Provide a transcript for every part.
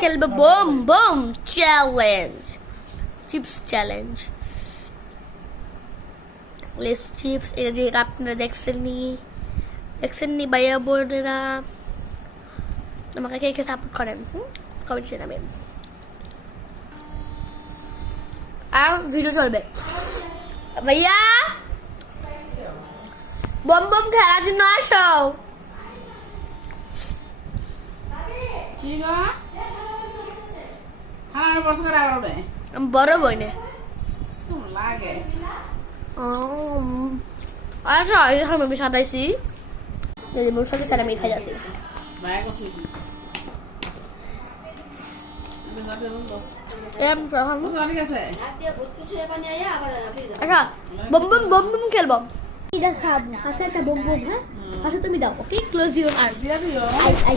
খেলবে boom boom challenge, chips challenge. Less chips, এটা যে আপনারা দেখছেননি ভাইয়া বোনেরা, আমাকে কে কে সাপোর্ট করেন কমেন্ট জানাবেন। আর ভিডিও চলবে ভাইয়া, বম বম খেলার জন্য আসো। কি গো? হ্যাঁ বসে করে আবার উঠে বড় বইনে লাগে। আচ্ছা এখন আমি সাদাইছি, যদি মোর সাথে স্যার আমি খাই যাচ্ছি। ভাই কসি আচ্ছা বম বম বম বম খেলবো, এটা খাব না। আচ্ছা আচ্ছা বম বম, হ্যাঁ আচ্ছা তুমি দাও। ওকে ক্লোজ ইউর আই আই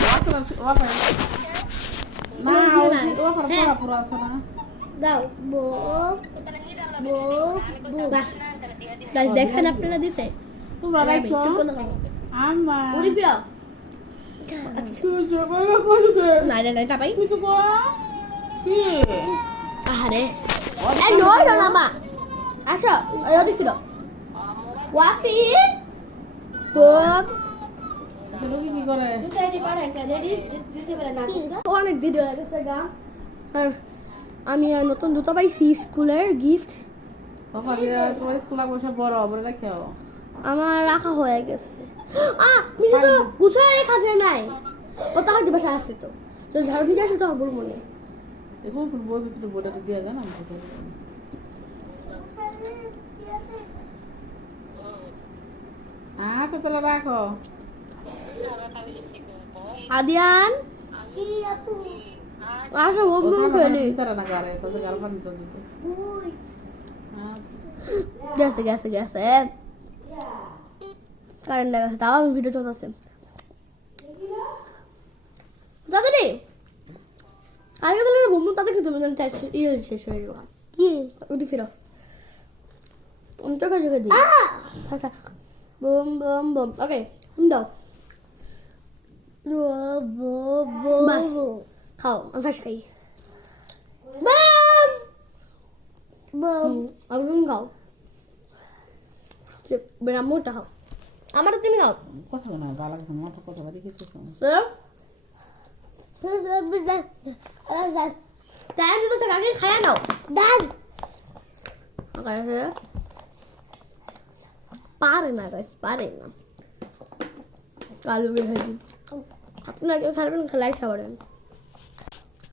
দাও বো বো বো বাস। গাইস দেখছেন আপনারা দিছে তোমরা রাখো আম্মা ওরে ফিরাও। সুজো বলো কোলকে না না না পাই কিছু কো কি আরে এই নয় না মা আসো ওরে ফিরাও। ওয়াফি বম বলো কি করে তুই এডি পারাইছ এডি দিতে পারে না অনেক ভিডিও আছে গা। আর আমি নতুন জুতো পাইছি স্কুলের গিফট। বাবা দিয়া তোমার স্কুলে বসে বড় বড় রাখো। আমার রাখা হয়ে গেছে। মিছে তো গুছায় রাখা যায় নাই, ও তাহার দিবসে আছে তো তো ঝাড়ু দিয়ে আসো তো আমার মনে। এখন বই ভিতরে বইটা দিয়া জানা তো তাহলে রাখো। আদিয়ান কি আপু আসো বম বম খেলি। তারা না গারে তো গার্লফ্রেন্ড তো দিতে গেছে গেছে গেছে কারেন্ট লাগাছে, তাও আমি ভিডিও চলতেছে দাদারে। আগে তাহলে বম বম তাদের কিন্তু ইয়ে শেষ হয়ে যাবে। কি উঠি ফিরো আমি তো কাজে দিই বম বম বম। ওকে দাও বাস খাও, আমি ফার্স্ট খাই। বম বম আমি তুমি খাও, বেড়া মোটা খাও, আমার তুমি খাও। কথা না গালা না তো কথা বাড়ি কিছু টাইম দিতে আগে খায়া নাও ডাল। পারে না গাইস, পারে না। কালু ভাজি আপনাকে খাবেন, খেলাই খাবেন।